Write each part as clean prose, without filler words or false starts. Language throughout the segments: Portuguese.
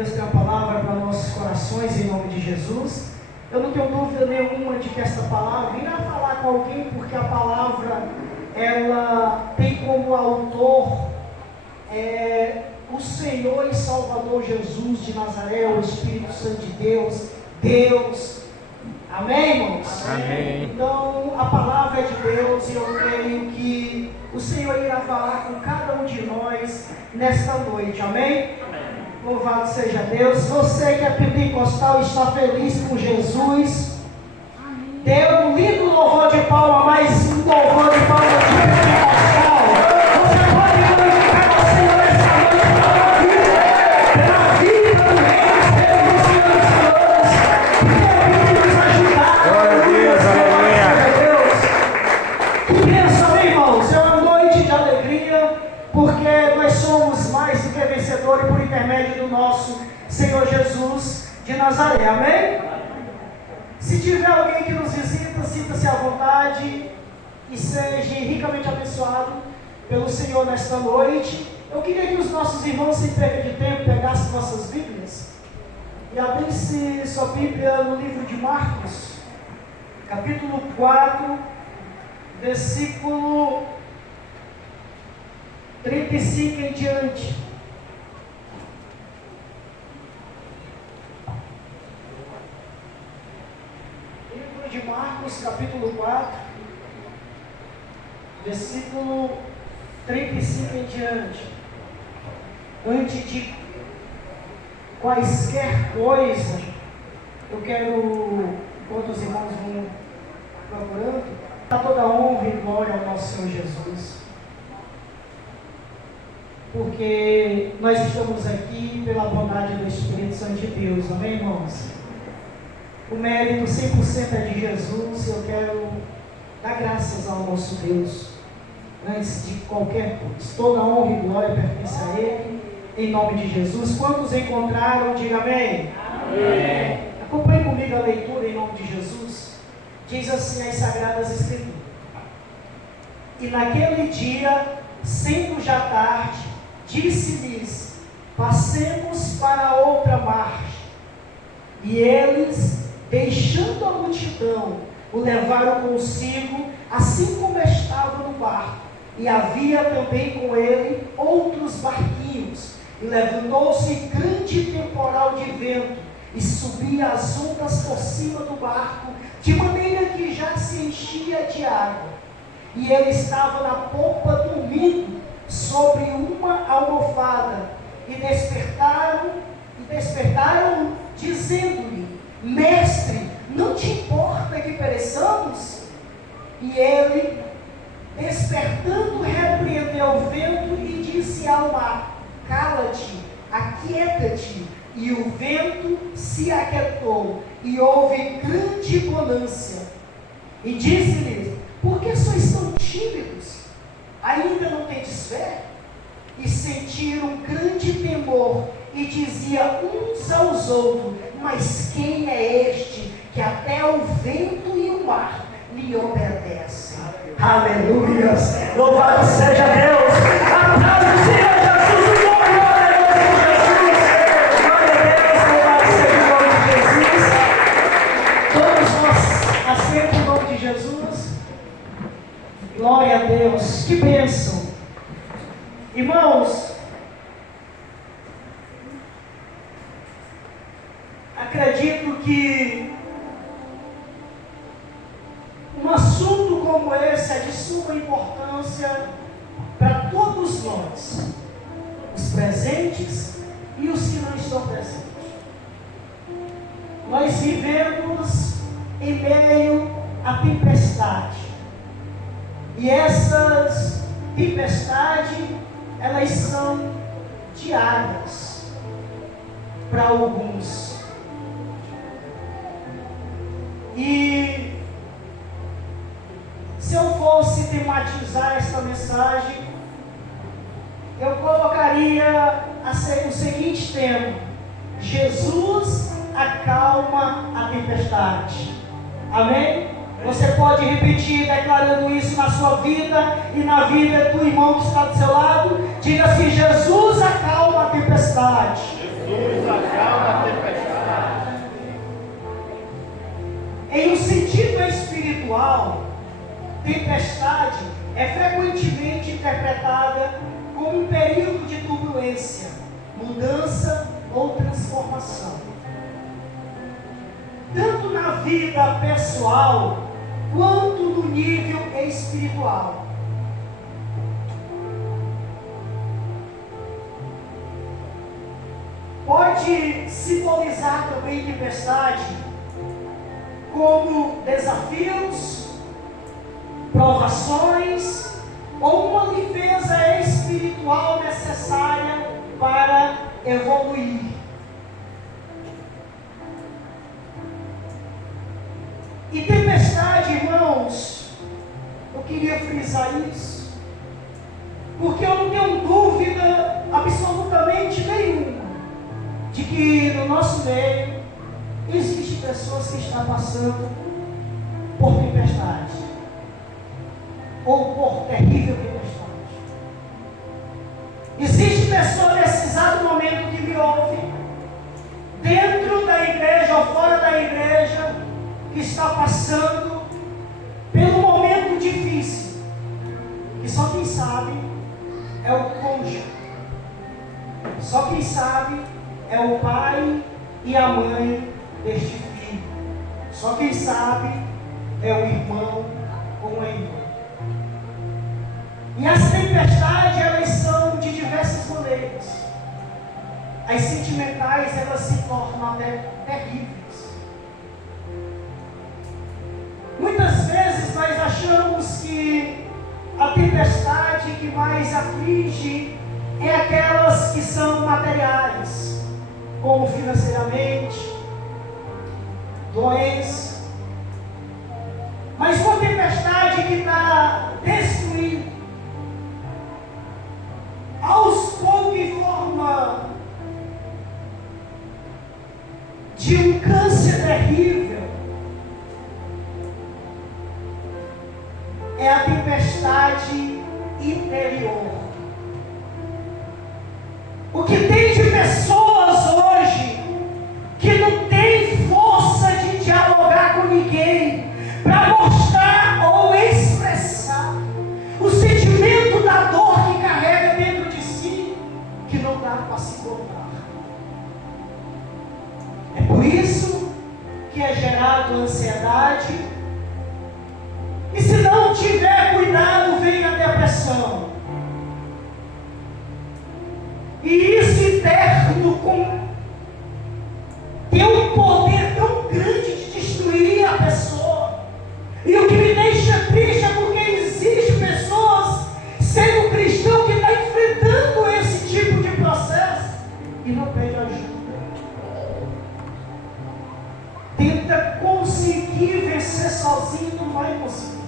Deus tem uma palavra para nossos corações em nome de Jesus. Eu não tenho dúvida nenhuma de que essa palavra irá falar com alguém, porque a palavra, ela tem como autor o Senhor e Salvador Jesus de Nazaré, o Espírito Santo de Deus. Amém, irmãos? Amém. Então, a palavra é de Deus e eu creio que o Senhor irá falar com cada um de nós nesta noite. Amém? Louvado seja Deus. Você que é pentecostal e está feliz por Jesus, dê um lindo louvor de palma, mais um louvor de palma de pentecostal. Você pode glorificar o Senhor esta noite pela vida do Rei dos Reis, que tem nos ajudado. Glória a Deus, aleluia. Que bênção, irmãos. É uma noite de alegria, porque nós somos mais do que vencedores por intermédio do nosso Senhor Jesus de Nazaré. Amém? Se tiver alguém que nos visita, sinta-se à vontade e seja ricamente abençoado pelo Senhor nesta noite. Eu queria que os nossos irmãos, sem perda de tempo, pegassem nossas Bíblias e abrissem sua Bíblia no livro de Marcos, capítulo 4, versículo 35 em diante. Livro de Marcos, capítulo 4, versículo 35 em diante. Antes de quaisquer coisas, eu quero, enquanto os irmãos vão procurando, dar toda a honra e glória ao nosso Senhor Jesus. Porque nós estamos aqui pela bondade do Espírito Santo de Deus, amém, irmãos? O mérito 100% é de Jesus. Eu quero dar graças ao nosso Deus, antes de qualquer coisa. Toda a honra e glória pertence a Ele, em nome de Jesus. Quantos encontraram, diga amém. Amém. Acompanhe comigo a leitura em nome de Jesus. Diz assim as Sagradas Escrituras: E naquele dia, sendo já tarde, disse-lhes: passemos para a outra margem. E eles, deixando a multidão, o levaram consigo, assim como estava no barco. E havia também com ele outros barquinhos. E levantou-se grande temporal de vento, e subia as ondas por cima do barco, de maneira que já se enchia de água. E ele estava na popa dormindo sobre uma almofada, e despertaram dizendo-lhe: Mestre, não te importa que pereçamos? E ele, despertando, repreendeu o vento e disse ao mar: Cala-te, aquieta-te. E o vento se aquietou, e houve grande bonança. E disse-lhes: Por que sois tão tímidos? Ainda não tendes fé? E sentiram grande temor, e diziam uns aos outros: Mas quem é este, que até o vento e o mar lhe obedecem? Aleluia! Louvado seja Deus! Aplausos, Senhor Jesus! Glória a Deus! Glória a Deus! Louvado seja o nome de Jesus! Todos nós aceitamos o nome de Jesus. Glória a Deus! Que bênção! Irmãos, acredito que um assunto como esse é de suma importância para todos nós, os presentes e os que não estão presentes. Nós vivemos em meio à tempestade, e essas tempestades, elas são diárias para alguns. E se eu fosse tematizar esta mensagem, eu colocaria o seguinte tema: Jesus acalma a tempestade. Amém? Você pode repetir declarando isso na sua vida e na vida do irmão que está do seu lado. Diga assim: Jesus acalma a tempestade. Jesus acalma é frequentemente interpretada como um período de turbulência, mudança ou transformação. Tanto na vida pessoal, quanto no nível espiritual. Pode simbolizar também tempestade como desafios, provações ou uma limpeza espiritual necessária para evoluir. E tempestade, irmãos, eu queria frisar isso, porque eu não tenho dúvida absolutamente nenhuma de que no nosso meio existem pessoas que estão passando por tempestade, ou por terrível tempestade. Existe pessoa nesse exato momento que me ouve, dentro da igreja ou fora da igreja, que está passando pelo momento difícil, que só quem sabe é o cônjuge, só quem sabe é o pai e a mãe deste filho, só quem sabe é o irmão ou a irmã. E as tempestades, elas são de diversas maneiras. As sentimentais, elas se tornam até terríveis. Muitas vezes nós achamos que a tempestade que mais aflige é aquelas que são materiais, como financeiramente, doença. Mas uma tempestade que está destruindo, aos poucos em forma de um câncer terrível, é a tempestade interior. O que tem de pessoas hoje que não tem força de dialogar com ninguém para mostrar ou expressar o sentimento da dor que carrega dentro de si, que não dá para se contar. É por isso que é gerado ansiedade. E se não tiver cuidado, vem a depressão. E isso interno tem um poder tão grande de destruir a pessoa. E o que me deixa triste é porque existem pessoas, sendo cristão, que está enfrentando esse tipo de processo e não pede ajuda. Tenta conseguir vencer sozinho, não vai conseguir.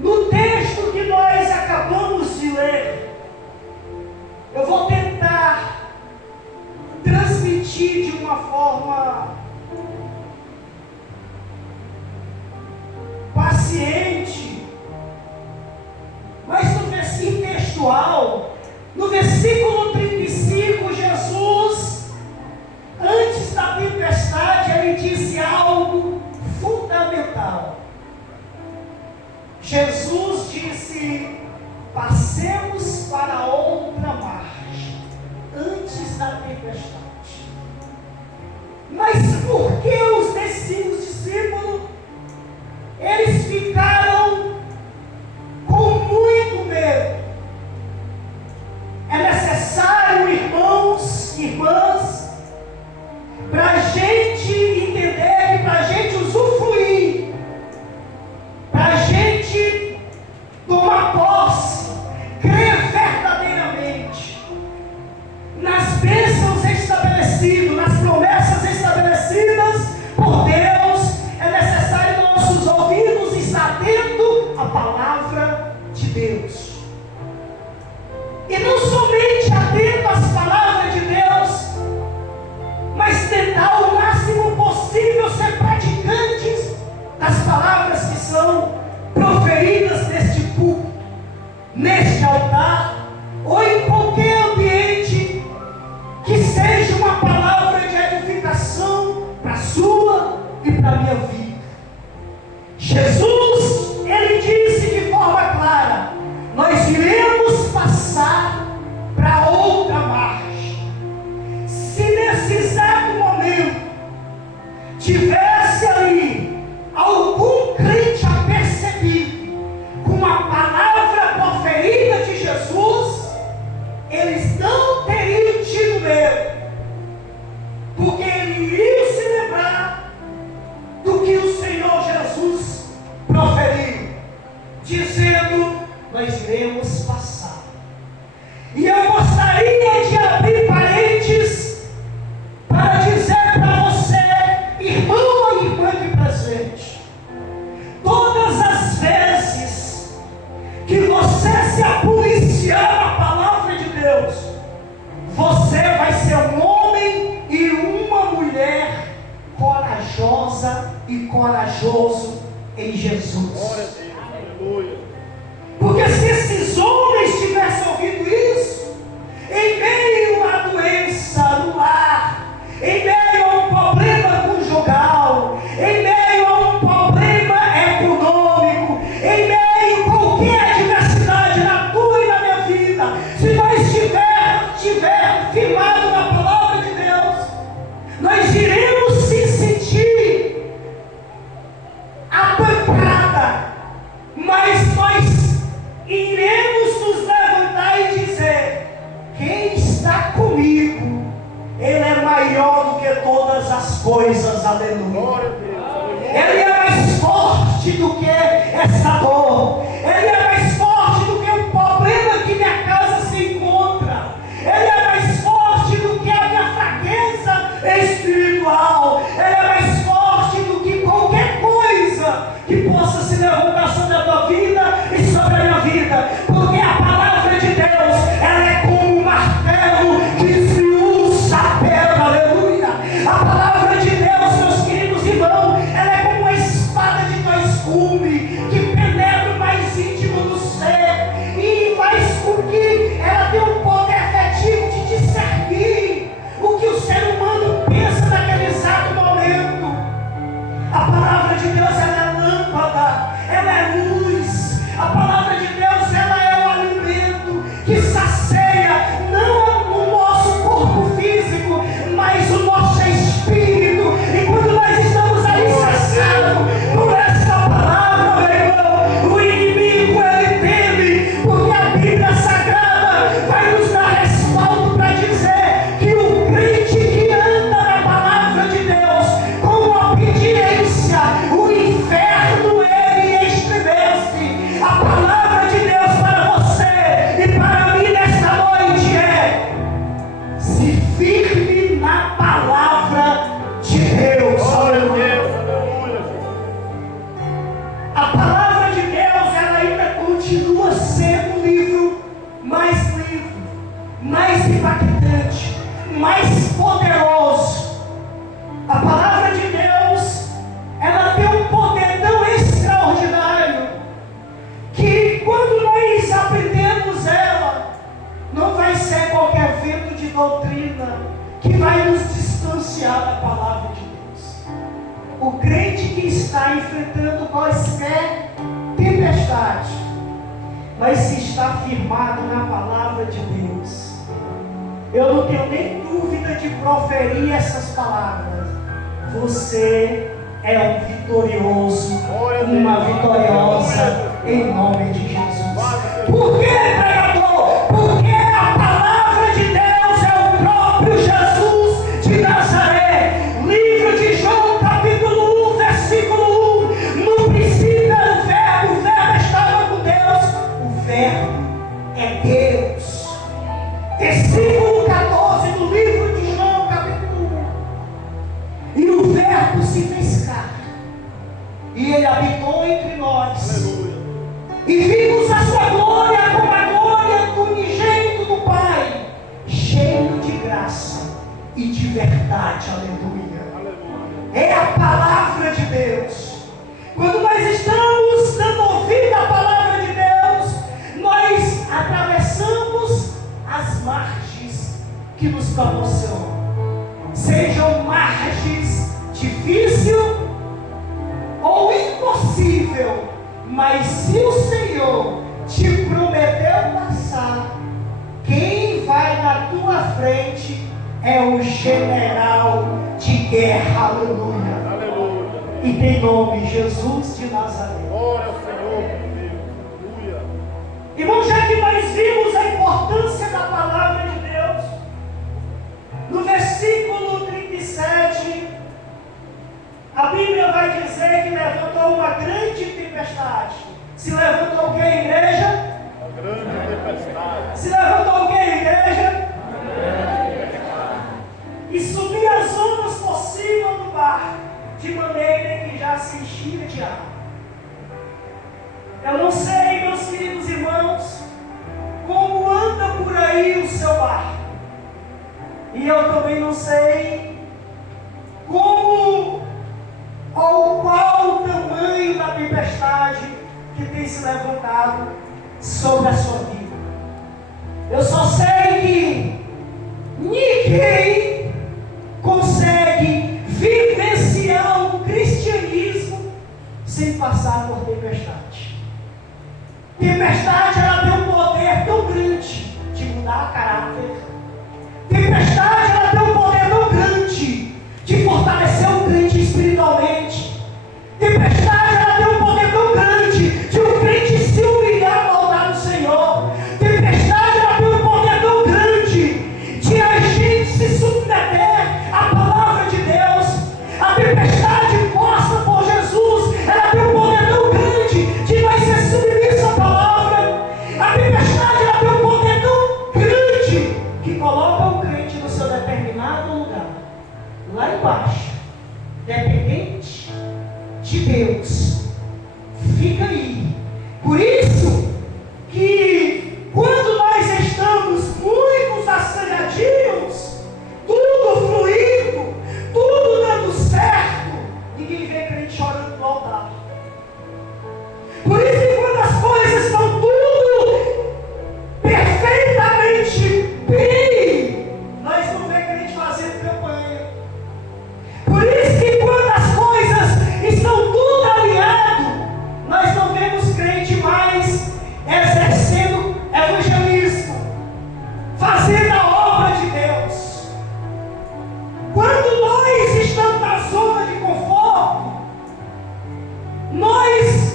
No texto que nós acabamos de ler, eu vou tentar transmitir de uma forma paciente, mas no versículo textual, no versículo 35, Jesus, antes da tempestade, ele disse algo fundamental. Jesus disse: passemos para outra margem, antes da tempestade. Mas por que os discípulos, eles ficaram com muito medo? É necessário, irmãos e irmãs, para a gente entender e para a gente usufruir, para a gente tomar posse, crer verdadeiramente nas bênçãos estabelecidas, nas promessas estabelecidas por Deus. É necessário nossos ouvidos estar atentos à palavra de Deus. E não somente atento às palavras de Deus, mas tentar ao máximo corajoso em Jesus. Porque se esses homens tivessem ouvido isso, em meio à doença no lar, em meio a um problema conjugal, em meio a um problema econômico, em meio a qualquer adversidade na tua e na minha vida, se nós tivermos firmado na palavra de Deus, nós iremos se sentir a pancada, mas nós iremos nos levantar e dizer: quem está comigo, Ele é maior do que todas as coisas, aleluia. Ele é mais forte do que essa dor, Ele é mais forte do que o problema que minha casa se encontra, Ele é mais forte do que a minha fraqueza espiritual, Ele é mais forte do que qualquer coisa que possa se levantar sobre a tua vida e sobre a minha vida, porque a palavra de Deus, ela é como um martelo que esmiuça a pedra, aleluia. A palavra de Deus, meus queridos irmãos, ela é como uma espada de dois gumes, que penetra o mais íntimo do ser e faz com que ela tenha um poder efetivo de discernir o que o ser humano pensa naquele exato momento. A palavra de Deus, ela é lâmpada, ela é luz. A palavra de Deus, ela é o alimento que sacia não o nosso corpo físico, mas o nosso espírito. E quando nós estamos alicerçados por essa palavra, meu irmão, o inimigo, ele teme, porque a Bíblia Sagrada vai nos dar respaldo para dizer que o crente que anda na palavra de Deus com obediência, o inferno ele estremece. A palavra de Deus para você e para mim nesta noite é: se firme na palavra de Deus. A palavra de Deus, ela ainda continua sendo o livro mais impactante, mais poderoso. A palavra de Deus, ela tem um poder tão extraordinário que quando nós aprendemos ela, não vai ser qualquer vento de doutrina que vai nos distanciar da palavra de Deus. O crente que está enfrentando quaisquer tempestade, mas se está firmado na palavra de Deus, eu não tenho nem dúvida de proferir essas palavras: você é um vitorioso, uma vitoriosa, em nome de Jesus. Por que, pregador? Porque a palavra de Deus é o próprio Jesus de Nazaré. Livro de João, capítulo 1, versículo 1. No princípio era o verbo estava com Deus, o verbo é Deus. Versículo 14 do livro de João, capítulo 1. E o verbo se fez carne, e ele habitou entre nós. Aleluia. E vimos a sua glória como a glória do unigênito do Pai, cheio de graça e de verdade. Aleluia. Aleluia. É a palavra de Deus. Quando nós estamos dando ouvido à palavra de Deus, nós atravessamos as margens que nos proporcionam. Sejam margens difíceis ou impossível, mas se o Senhor te prometeu passar, quem vai na tua frente é o general de guerra. Aleluia. Aleluia. E tem nome Jesus de Nazaré. Glória ao Senhor, meu Deus. Aleluia. Irmão, já que nós vimos a importância da palavra de Deus, no versículo 37, a Bíblia vai dizer que levantou uma grande tempestade. Se levantou o que, igreja? Uma grande tempestade. Se levantou o que, igreja? Uma grande tempestade. E subiu as ondas por cima do barco, de maneira que já se enchia de água. Eu não sei, meus queridos irmãos, como anda por aí o seu barco. E eu também não sei como ou qual tamanho se levantado sobre a sua vida. Eu só sei que ninguém consegue vivenciar o cristianismo sem passar por tempestade. Tempestade, ela tem um poder tão grande de mudar caráter. Tempestade, ela tem um poder tão grande de fortalecer o crente espiritualmente. Tempestade, ela tem um poder tão grande de um crente se humilhar ao altar do Senhor. Tempestade, ela tem um poder tão grande de a gente se submeter à palavra de Deus. A tempestade posta por Jesus, ela tem um poder tão grande de nós ser submissos à palavra. A tempestade, ela tem um poder tão grande que coloca o crente no seu determinado lugar, lá embaixo, dependente de Deus. Fica aí. Por isso que quando nós estamos muito assanhadinhos, tudo fluindo, tudo dando certo, ninguém vê crente chorando no altar. Por isso que quando as coisas estão tudo perfeitamente bem, nós não vemos crente fazendo campanha. Por isso que quando as coisas estão tudo alinhado, nós não vemos crente mais exercendo evangelismo, fazendo a obra de Deus. Quando nós estamos na zona de conforto, nós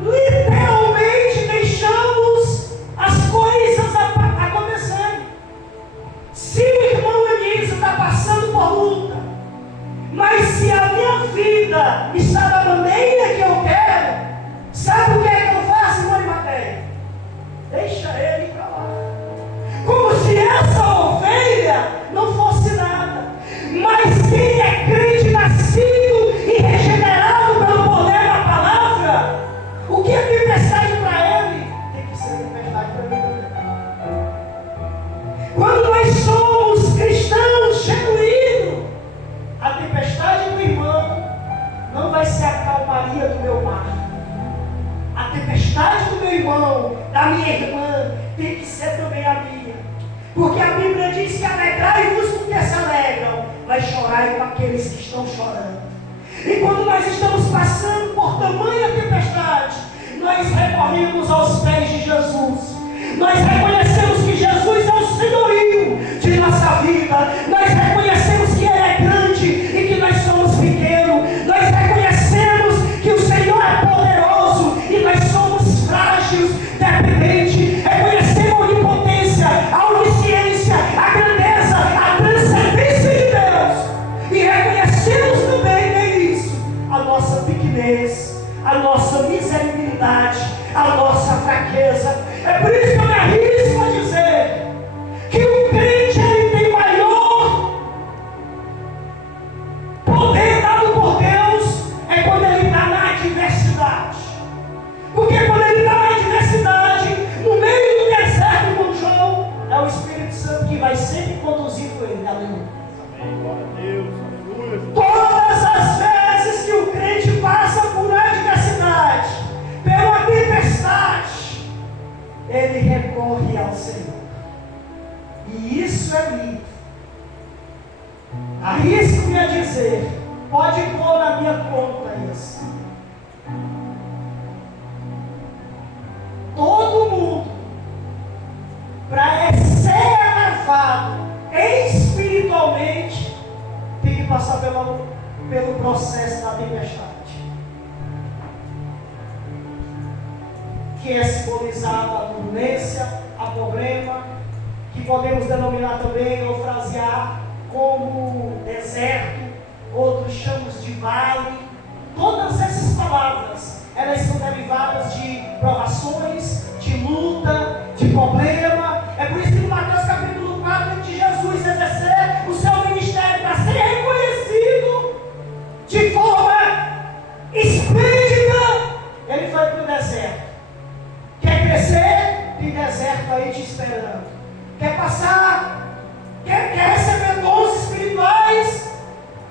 literalmente deixamos as coisas acontecerem. Se o irmão Anísio está passando por luta, mas se a minha vida está da maneira que eu quero, sabe o que é que eu faço, irmão de Mateia? Deixa ele para lá. Como se essa ovelha não fosse nada. Mas quem é crente, nascido e regenerado pelo poder da palavra, o que é tempestade para ele, tem que ser tempestade para mim também. Quando nós somos cristãos genuínos, a tempestade do irmão não vai ser a calmaria do meu mar. A tempestade do meu irmão, da minha irmã, tem que ser também a minha. Porque a Bíblia diz que alegrai-vos com que se alegram, mas chorai com aqueles que estão chorando. E quando nós estamos passando por tamanha tempestade, nós recorremos aos pés de Jesus. Nós reconhecemos que Jesus é o senhorio de nossa vida. Nós reconhecemos que Ele é grande e que nós somos pequenos. Nós reconhecemos que o Senhor é poderoso e nós somos frágeis, dependentes. Reconhecemos a onipotência, a onisciência, a grandeza, a transcendência de Deus. E reconhecemos também, nem isso, a nossa pequenez, a nossa miserabilidade, a nossa fraqueza. É por isso que eu me arrisco a dizer que o crente ele tem maior poder dado por Deus é quando ele está na adversidade. Porque quando ele está na adversidade, no meio do deserto com João, é o Espírito Santo que vai sempre conduzindo ele. Aleluia. Amém. Glória a Deus. Aleluia. Todas as vezes que o crente passa por adversidade, pela tempestade, ele recorre ao Senhor. E isso é lindo. Arrisco-me a dizer, pode pôr na minha conta isso. Todo mundo, para ser elevado espiritualmente, tem que passar pelo processo da tempestade, que é simbolizado a turbulência, a problema, que podemos denominar também ou frasear como deserto, outros chamamos de vale. Todas essas palavras, elas são derivadas de provações, de luta, de problema. É por isso que no Mateus capítulo 4, de Jesus exercer o seu ministério para ser reconhecido de forma esplêndida, ele foi para o deserto. Quer crescer? Tem deserto aí te esperando. Quer passar? Quer receber dons espirituais?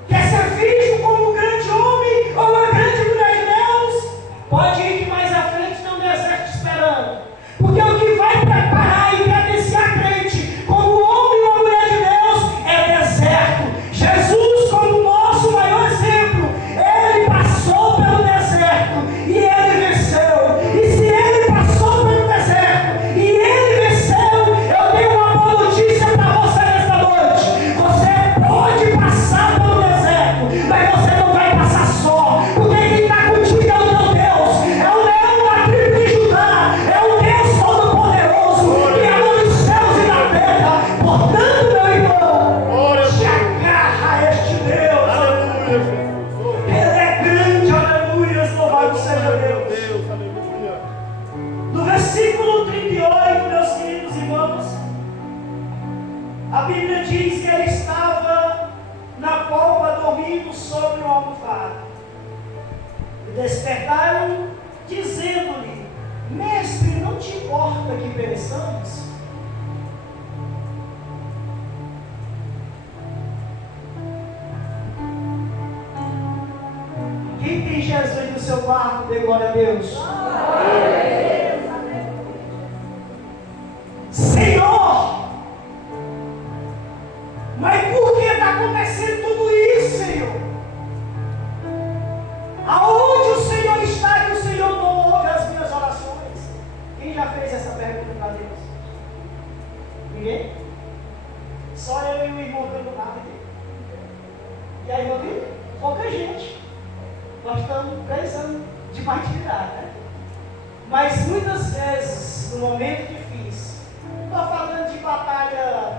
Quer ser visto como um grande homem ou uma grande mulher de Deus? Pode ir que mais à frente não A Bíblia diz que ele estava na polpa dormindo sobre uma almofada. E despertaram, dizendo-lhe: Mestre, não te importa que pereçamos? Quem tem Jesus no seu barco, dê glória a Deus. Senhor, mas por que está acontecendo tudo isso, Senhor? Aonde o Senhor está e o Senhor não ouve as minhas orações? Quem já fez essa pergunta para Deus? Ninguém? Só eu e o irmão vendo nada aqui. E a irmã viu? Pouca gente. Nós estamos precisando de mais atividade, né? Mas muitas vezes, no momento difícil, não estou falando de batalha,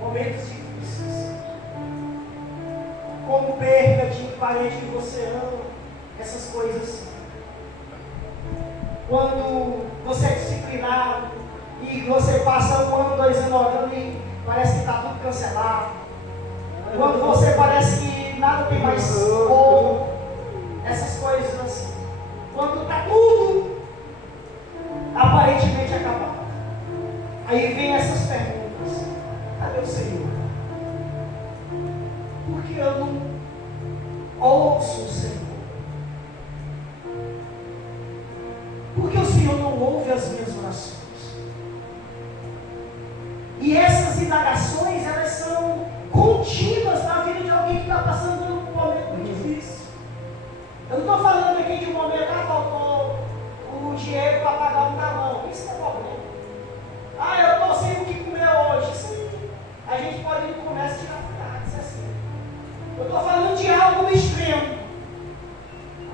momentos difíceis, como perda de parente que você ama, essas coisas assim. Quando você é disciplinado e você passa 1 ano, 2 anos orando e parece que está tudo cancelado. Quando você parece que nada tem mais ou essas coisas assim. Quando está tudo aparentemente acabado. Aí vem essas perguntas: cadê o Senhor? Por que eu não ouço o Senhor? Por que o Senhor não ouve as minhas orações? E essas indagações, elas são contínuas na vida de alguém que está passando por um momento muito difícil. Eu não estou falando aqui de um momento, faltou o dinheiro para pagar um galão. Isso não é problema. Eu estou sem o que comer hoje. Sim, a gente pode ir no comércio e tirar cuidado, isso é assim. Eu estou falando de algo extremo.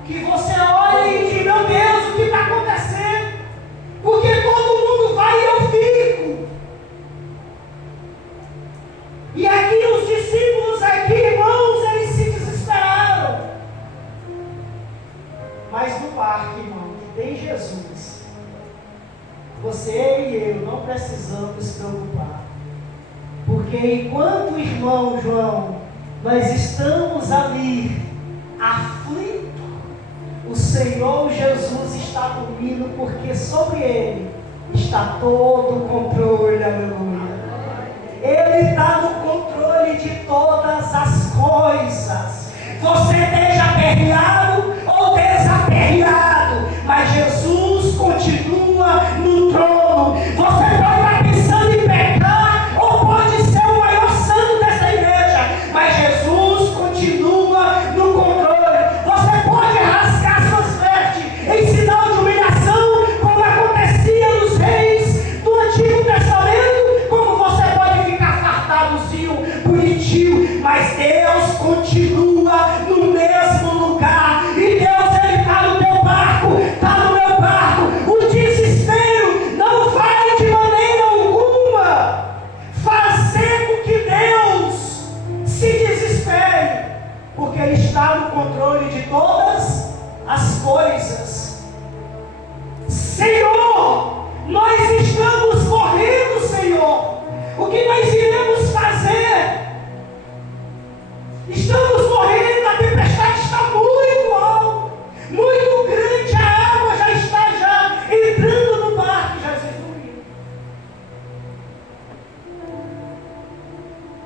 Que você olha e diz: meu Deus, o que está acontecendo? Porque todo mundo vai e eu fico. E aqui os discípulos, irmãos, eles se desesperaram. Mas no barco, irmão, que tem Jesus, você e eu não precisamos nos preocupar. Porque enquanto, irmão João, nós estamos ali aflitos, o Senhor Jesus está dormindo, porque sobre Ele está todo o controle, aleluia. Ele está no controle de todas as coisas. Você esteja aperreado ou desaperreado, mas Jesus continua no trono. Você pode estar pensando em pecar, ou pode ser o maior santo dessa igreja, mas Jesus continua no controle. Você pode rasgar suas vestes em sinal de humilhação, como acontecia nos reis do Antigo Testamento, como você pode ficar fartadozinho, bonitinho, mas Deus continua no mesmo lugar. E Deus, Ele está no teu barco, está no meu barco. O desespero não vai de maneira alguma fazer com que Deus se desespere, porque Ele está no controle de todas as coisas. Senhor, nós estamos morrendo, Senhor. O que nós iremos fazer? Estamos morrendo, a tempestade está muito alta, muito grande, a água já está entrando no barco. Jesus dormiu.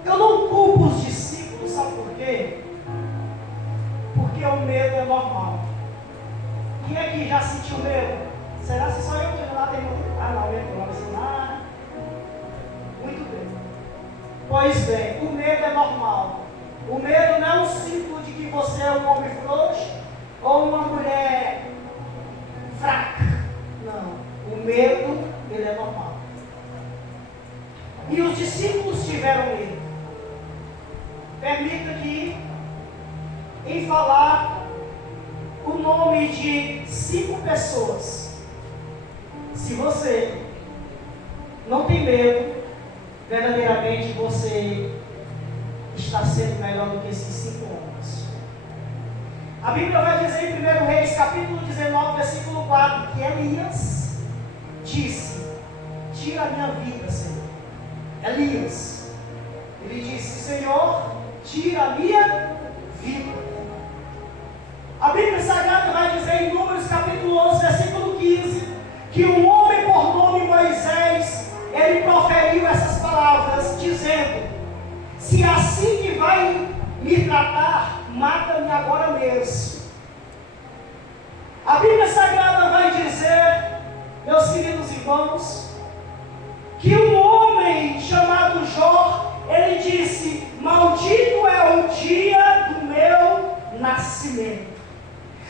Eu não culpo os discípulos, sabe por quê? Porque o medo é normal. Quem aqui já sentiu medo? Será que só eu que lá tem medo? Não, medo não vai ensinar. Muito bem. Pois bem, o medo é normal. O medo não é um símbolo de que você é um homem frouxo ou uma mulher fraca. Não. O medo, ele é normal. E os discípulos tiveram medo. Permita que, em falar o nome de 5 pessoas, se você não tem medo, verdadeiramente você está sendo melhor do que esses 5 homens. A Bíblia vai dizer em 1 Reis, capítulo 19, versículo 4, que Elias disse: tira a minha vida, Senhor. Elias, Ele disse: Senhor, tira a minha vida. A Bíblia Sagrada vai dizer em Números capítulo 11, versículo 15, que um homem por nome Moisés, ele proferiu essas palavras, dizendo: se assim que vai me tratar, mata-me agora mesmo. A Bíblia Sagrada vai dizer, meus queridos irmãos, que um homem chamado Jó, ele disse: maldito é o dia do meu nascimento.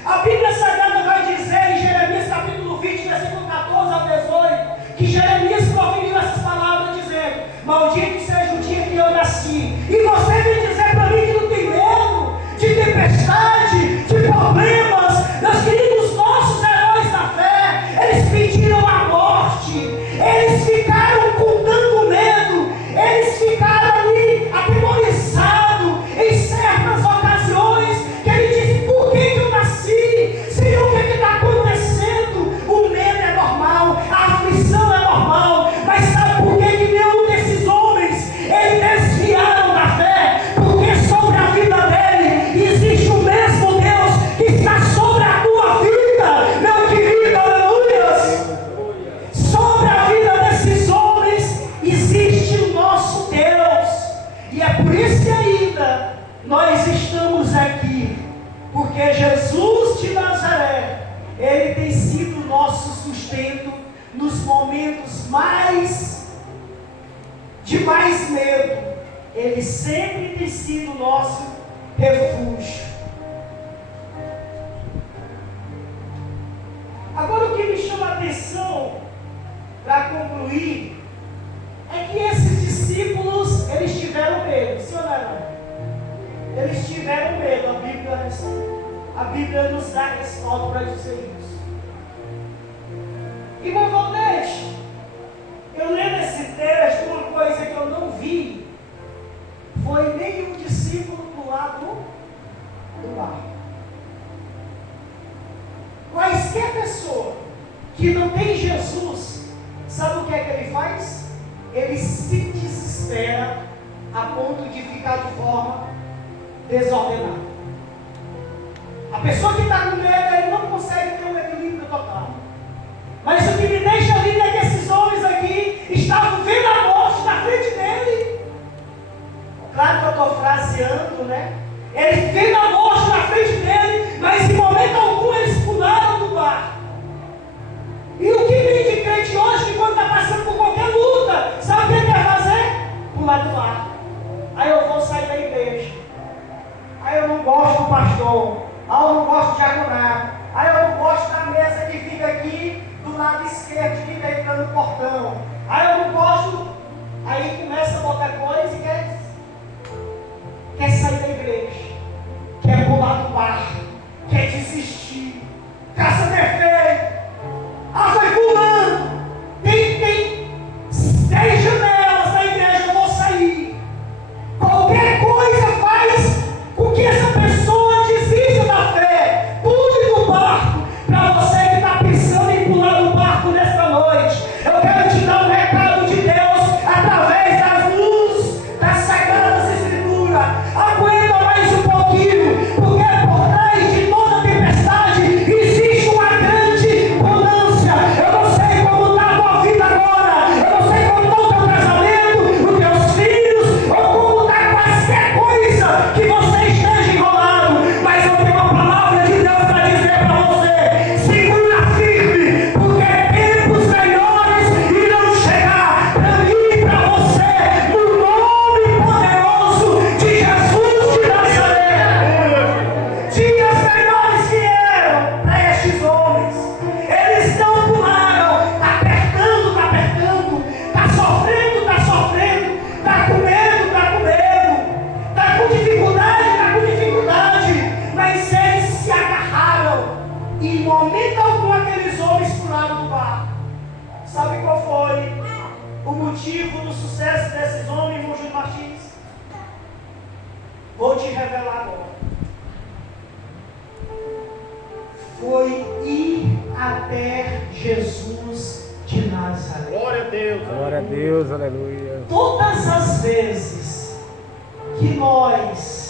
A Bíblia Sagrada vai dizer em Jeremias capítulo 20, versículo 14 a 18, que Jeremias proferiu essas palavras dizendo: maldito seja o dia que eu nasci. E você vem dizer para mim que não tem medo de tempestade, de problemas. Meus queridos, nossos heróis da fé, eles pediram a morte, eles ficaram com tanto medo, eles ficaram ali atemorizados em certas ocasiões, que ele disse: por que eu nasci? Senhor, o que está acontecendo? O medo é normal, a aflição é normal, mas sabe por que nenhum desses homens eles desviaram da fé? Porque sobre a vida dele existe o mesmo Deus que está sobre a tua vida, meu querido, aleluias. Sobre a vida desses homens existe o nosso Deus, e é por isso que ainda nós estamos aqui, porque Jesus de Nazaré, ele tem sido o nosso sustento nos momentos de mais medo. Ele sempre tem sido o nosso refúgio. Agora, o que me chama a atenção, para concluir, é que esses discípulos, eles tiveram medo, sim ou não? Eles tiveram medo. A Bíblia nos dá respaldo para dizer isso. Irmão Valdete, eu lendo esse texto, uma coisa que eu não vi foi nenhum discípulo pular do barco. Quaisquer pessoa que não tem Jesus, sabe o que é que ele faz? Ele se desespera a ponto de ficar de forma desordenada. A pessoa que está com medo, ele não consegue ter um equilíbrio total. Mas o que me deixa lindo é que esses homens aqui estavam vendo a morte na frente dele. Claro que eu estou fraseando, né? Eles vendo a morte na frente dele, mas em momento algum eles pularam do barco. E o que vem de crente hoje, que quando está passando por qualquer luta, sabe o que ele quer fazer? Pular do barco. Aí eu vou sair da igreja. Aí eu não gosto do pastor. Aí eu não gosto de diaconato. Aí eu não gosto da mesa que fica aqui do lado esquerdo, que fica entrando no portão. Aí eu não gosto. Aí começa a botar coisa e quer sair da igreja, quer pular do barco, quer desistir, caça defeito. Ah, vai pulando. Tem 10 janelas na igreja, eu vou sair. Qualquer coisa faz com que essa pessoa desista da fé. Pule do barco. Para você que está pensando em pular do barco nesta noite, eu quero te dar um recado de Deus através das luzes das Sagradas Escrituras. Aguenta mais um pouquinho, porque por trás de toda tempestade existe uma grande bonança. Eu não sei como está a tua vida agora, eu não sei como está o teu casamento, os teus filhos, ou como está qualquer coisa que você esteja enrolado, mas eu tenho uma palavra de Deus para dizer para você: segura firme, porque tempos melhores irão chegar para mim e para você, no nome poderoso de Jesus de Nazaré. Dias melhores vieram para estes homens. Eles não pularam. Está apertando, está sofrendo, está com medo, está com dificuldade, mas eles se agarraram. E em momento algum aqueles homens pularam do barco. Sabe qual foi o motivo do sucesso desses homens, irmão Júlio Martins? Vou te revelar agora. Foi ir até Jesus de Nazaré. Glória a Deus. Glória a Deus, aleluia. Todas as vezes que nós